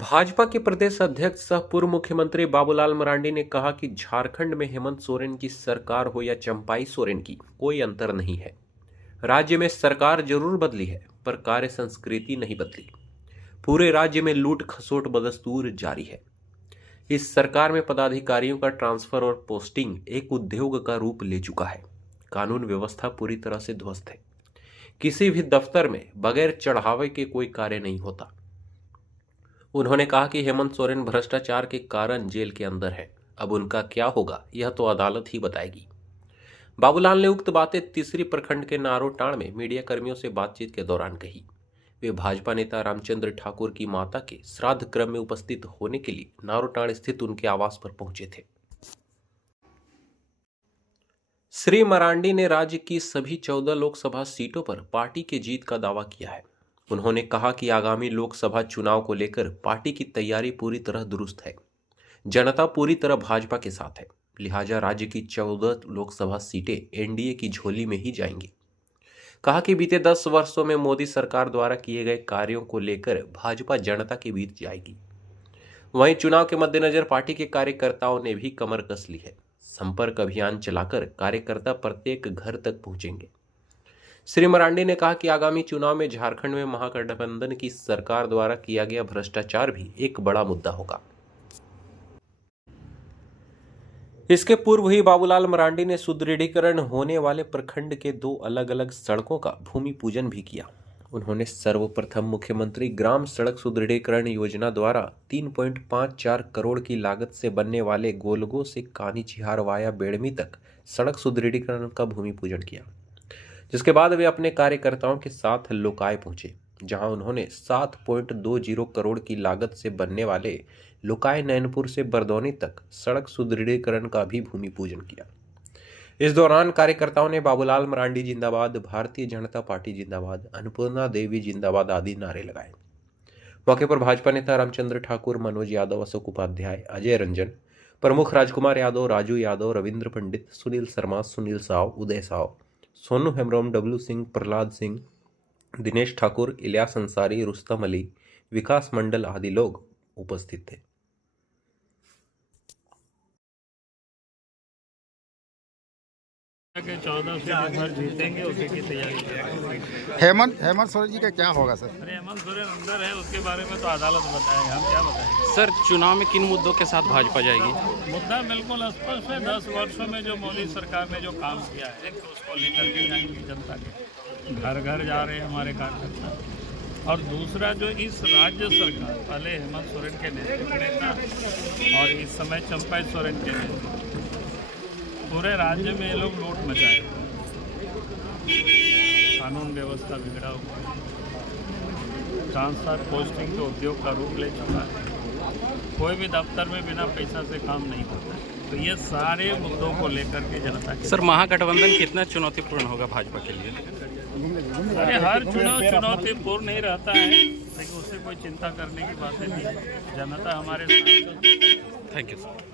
भाजपा के प्रदेश अध्यक्ष सह पूर्व मुख्यमंत्री बाबूलाल मरांडी ने कहा कि झारखंड में हेमंत सोरेन की सरकार हो या चंपाई सोरेन की, कोई अंतर नहीं है। राज्य में सरकार जरूर बदली है, पर कार्य संस्कृति नहीं बदली। पूरे राज्य में लूट खसोट बदस्तूर जारी है। इस सरकार में पदाधिकारियों का ट्रांसफर और पोस्टिंग एक उद्योग का रूप ले चुका है। कानून व्यवस्था पूरी तरह से ध्वस्त है। किसी भी दफ्तर में बगैर चढ़ावे के कोई कार्य नहीं होता। उन्होंने कहा कि हेमंत सोरेन भ्रष्टाचार के कारण जेल के अंदर है। अब उनका क्या होगा यह तो अदालत ही बताएगी। बाबूलाल ने उक्त बातें तीसरी प्रखंड के नारोटाण में मीडिया कर्मियों से बातचीत के दौरान कही। वे भाजपा नेता रामचंद्र ठाकुर की माता के श्राद्ध क्रम में उपस्थित होने के लिए नारोटाण स्थित उनके आवास पर पहुंचे थे। श्री मरांडी ने राज्य की सभी 14 लोकसभा सीटों पर पार्टी की जीत का दावा किया है। उन्होंने कहा कि आगामी लोकसभा चुनाव को लेकर पार्टी की तैयारी पूरी तरह दुरुस्त है। जनता पूरी तरह भाजपा के साथ है, लिहाजा राज्य की 14 लोकसभा सीटें एनडीए की झोली में ही जाएंगी। कहा कि बीते 10 वर्षों में मोदी सरकार द्वारा किए गए कार्यों को लेकर भाजपा जनता के बीच जाएगी। वहीं चुनाव के मद्देनजर पार्टी के कार्यकर्ताओं ने भी कमर कस ली है। संपर्क अभियान चलाकर कार्यकर्ता प्रत्येक घर तक पहुंचेंगे। श्री मरांडी ने कहा कि आगामी चुनाव में झारखंड में महागठबंधन की सरकार द्वारा किया गया भ्रष्टाचार भी एक बड़ा मुद्दा होगा। इसके पूर्व ही बाबूलाल मरांडी ने सुदृढ़ीकरण होने वाले प्रखंड के 2 अलग अलग सड़कों का भूमि पूजन भी किया। उन्होंने सर्वप्रथम मुख्यमंत्री ग्राम सड़क सुदृढ़ीकरण योजना द्वारा 3.54 करोड़ की लागत से बनने वाले गोलगो से कानी चिहार वाया बेड़मी तक सड़क सुदृढ़ीकरण का भूमि पूजन किया, जिसके बाद वे अपने कार्यकर्ताओं के साथ लोकाय पहुंचे, जहां उन्होंने 7.20 करोड़ की लागत से बनने वाले लोकाय नैनपुर से बरदौनी तक सड़क सुदृढ़ीकरण का भी भूमि पूजन किया। इस दौरान कार्यकर्ताओं ने बाबूलाल मरांडी जिंदाबाद, भारतीय जनता पार्टी जिंदाबाद, अन्नपूर्णा देवी जिंदाबाद आदि नारे लगाए। मौके पर भाजपा नेता रामचंद्र ठाकुर, मनोज यादव, अशोक उपाध्याय, अजय रंजन, प्रमुख राजकुमार यादव, राजू यादव, रविंद्र पंडित, सुनील शर्मा, सुनील साव, उदय साव, सोनू हेम्ब्रम, डब्लू सिंह, प्रहलाद सिंह, दिनेश ठाकुर, इलियास अंसारी, रुस्तम अली, विकास मंडल आदि लोग उपस्थित थे। के 14 से भर जीतेंगे, उसी की तैयारी करेंगे। हेमंत सोरेन जी का क्या होगा सर? अरे हेमंत सोरेन अंदर है, उसके बारे में तो अदालत बताएगा, हम क्या बताएंगे। सर, चुनाव में किन मुद्दों के साथ भाजपा जाएगी? मुद्दा बिल्कुल स्पष्ट है। 10 वर्षों में जो मोदी सरकार ने जो काम किया है, तो उसको लेकर के जाएंगे। जनता के घर घर जा रहे हैं हमारे कार्यकर्ता। और दूसरा, जो इस राज्य सरकार, पहले हेमंत सोरेन के नेतृत्व में था और इस समय चंपाई सोरेन के नेतृत्व, पूरे राज्य में ये लोग लूट मचाए, कानून व्यवस्था बिगड़ा हुआ, ट्रांसफर पोस्टिंग तो उद्योग का रूप ले चुका है। कोई भी दफ्तर में बिना पैसा से काम नहीं होता है। तो ये सारे मुद्दों को लेकर के जनता के सर, महागठबंधन कितना चुनौतीपूर्ण होगा भाजपा के लिए? अरे हर चुनाव चुनौतीपूर्ण नहीं रहता है, लेकिन उससे कोई चिंता करने की बात नहीं है। जनता हमारे साथ। Thank you sir.